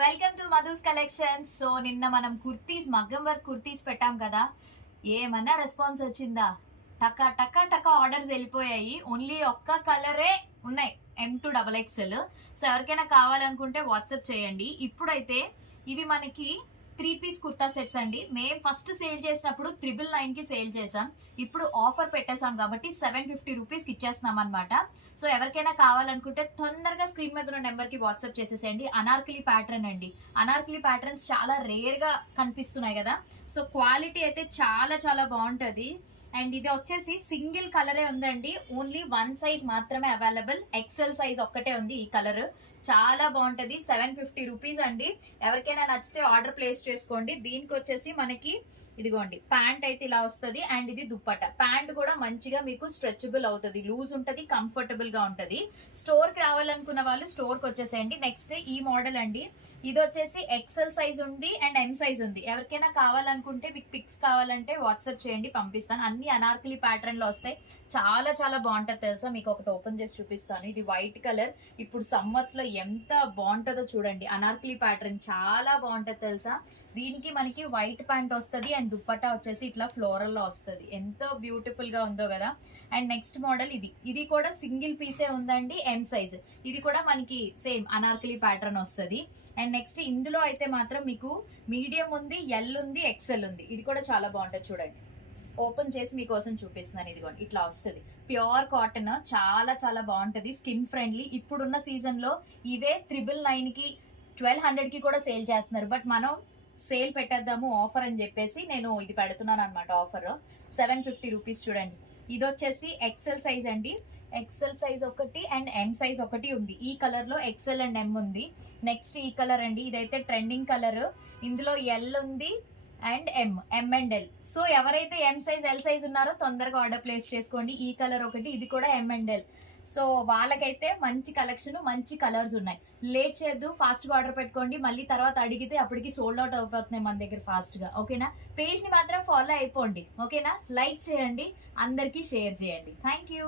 Welcome to Madhu's collections. So నిన్న మనం కుర్తీస్ మగ్గం వర్క్ కుర్తీస్ పెట్టాం కదా, ఏమన్నా రెస్పాన్స్ వచ్చిందా? టకా టకా టకా ఆర్డర్స్ వెళ్ళిపోయాయి. ఓన్లీ ఒక్క కలరే ఉన్నాయి, M2XXL. సో ఎవరికైనా కావాలనుకుంటే వాట్సాప్ చేయండి. ఇప్పుడైతే ఇవి మనకి 3 పీస్ కుర్తా సెట్స్ అండి. మేము ఫస్ట్ సేల్ చేసినప్పుడు 999కి సేల్ చేసాం. ఇప్పుడు ఆఫర్ పెట్టేసాం కాబట్టి 750 రూపీస్కి ఇచ్చేస్తున్నాం అనమాట. సో ఎవరికైనా కావాలనుకుంటే తొందరగా స్క్రీన్ మీద ఉన్న నెంబర్కి వాట్సాప్ చేసేసేయండి. అనార్కలి ప్యాటర్న్ అండి. అనార్కలి ప్యాటర్న్స్ చాలా రేర్గా కనిపిస్తున్నాయి కదా. సో క్వాలిటీ అయితే చాలా చాలా బాగుంటుంది. అండ్ ఇది వచ్చేసి సింగిల్ కలరే ఉందండి. ఓన్లీ 1 సైజ్ మాత్రమే అవైలబుల్. ఎక్సెల్ సైజ్ ఒక్కటే ఉంది ఈ కలర్. చాలా బాగుంటది. 750 రూపీస్ అండి. ఎవరికైనా నచ్చితే ఆర్డర్ ప్లేస్ చేసుకోండి. దీనికి వచ్చేసి మనకి ఇదిగోండి ప్యాంట్ అయితే ఇలా వస్తుంది. అండ్ ఇది దుప్పట. ప్యాంట్ కూడా మంచిగా మీకు స్ట్రెచబుల్ అవుతుంది, లూజ్ ఉంటుంది, కంఫర్టబుల్ గా ఉంటుంది. స్టోర్ కి రావాలనుకున్న వాళ్ళు స్టోర్ కి వచ్చేసేయండి. నెక్స్ట్ ఈ మోడల్ అండి. ఇది వచ్చేసి ఎక్సెల్ సైజ్ ఉంది అండ్ M సైజ్ ఉంది. ఎవరికైనా కావాలనుకుంటే మీకు పిక్స్ కావాలంటే వాట్సాప్ చేయండి, పంపిస్తాను. అన్ని అనార్కలి ప్యాటర్న్ లో వస్తాయి. చాలా చాలా బాగుంటుంది తెలుసా. మీకు ఒకటి ఓపెన్ చేసి చూపిస్తాను. ఇది వైట్ కలర్. ఇప్పుడు సమ్మర్స్ లో ఎంత బాగుంటుందో చూడండి. అనార్కలి ప్యాటర్న్ చాలా బాగుంటుంది తెలుసా. దీనికి మనకి వైట్ ప్యాంట్ వస్తుంది అండ్ దుప్పట్టా వచ్చేసి ఇట్లా ఫ్లోరల్ లో వస్తుంది. ఎంతో బ్యూటిఫుల్ గా ఉందో కదా. అండ్ నెక్స్ట్ మోడల్ ఇది కూడా సింగిల్ పీసే ఉందండి, M సైజ్. ఇది కూడా మనకి సేమ్ అనార్కలి ప్యాటర్న్ వస్తుంది. అండ్ నెక్స్ట్ ఇందులో అయితే మాత్రం మీకు మీడియం ఉంది, L ఉంది, XL ఉంది. ఇది కూడా చాలా బాగుంటుంది చూడండి. ఓపెన్ చేసి మీకోసం చూపిస్తున్నాను. ఇదిగోండి ఇట్లా వస్తుంది. ప్యూర్ కాటన్, చాలా చాలా బాగుంటుంది, స్కిన్ ఫ్రెండ్లీ. ఇప్పుడున్న సీజన్ లో ఇవే 999కి 1200కి కూడా సేల్ చేస్తున్నారు. బట్ మనం సేల్ పెట్టేద్దాము ఆఫర్ అని చెప్పేసి నేను ఇది పెడుతున్నాను అనమాట. Offer 750 rupees. చూడండి ఇది వచ్చేసి ఎక్సెల్ సైజ్ అండి. ఎక్సెల్ సైజ్ ఒకటి అండ్ M సైజ్ ఒకటి ఉంది. ఈ కలర్ లో XL అండ్ M ఉంది. నెక్స్ట్ ఈ కలర్ అండి. ఇదైతే ట్రెండింగ్ కలర్. ఇందులో L ఉంది and M and L. So ఎవరైతే M సైజ్ L సైజ్ ఉన్నారో తొందరగా ఆర్డర్ ప్లేస్ చేసుకోండి. ఈ కలర్ ఒకటి, ఇది కూడా M అండ్ L. సో వాళ్ళకైతే మంచి కలెక్షన్, మంచి కలర్స్ ఉన్నాయి. లేట్ చేయొద్దు, ఫాస్ట్ గా ఆర్డర్ పెట్టుకోండి. మళ్ళీ తర్వాత అడిగితే అప్పటికి సోల్డ్ అవుట్ అయిపోతున్నాయి మన దగ్గర ఫాస్ట్ గా. ఓకేనా? పేజ్ ని మాత్రం ఫాలో అయిపోండి. ఓకేనా? లైక్ చేయండి, అందరికీ షేర్ చేయండి. Thank you.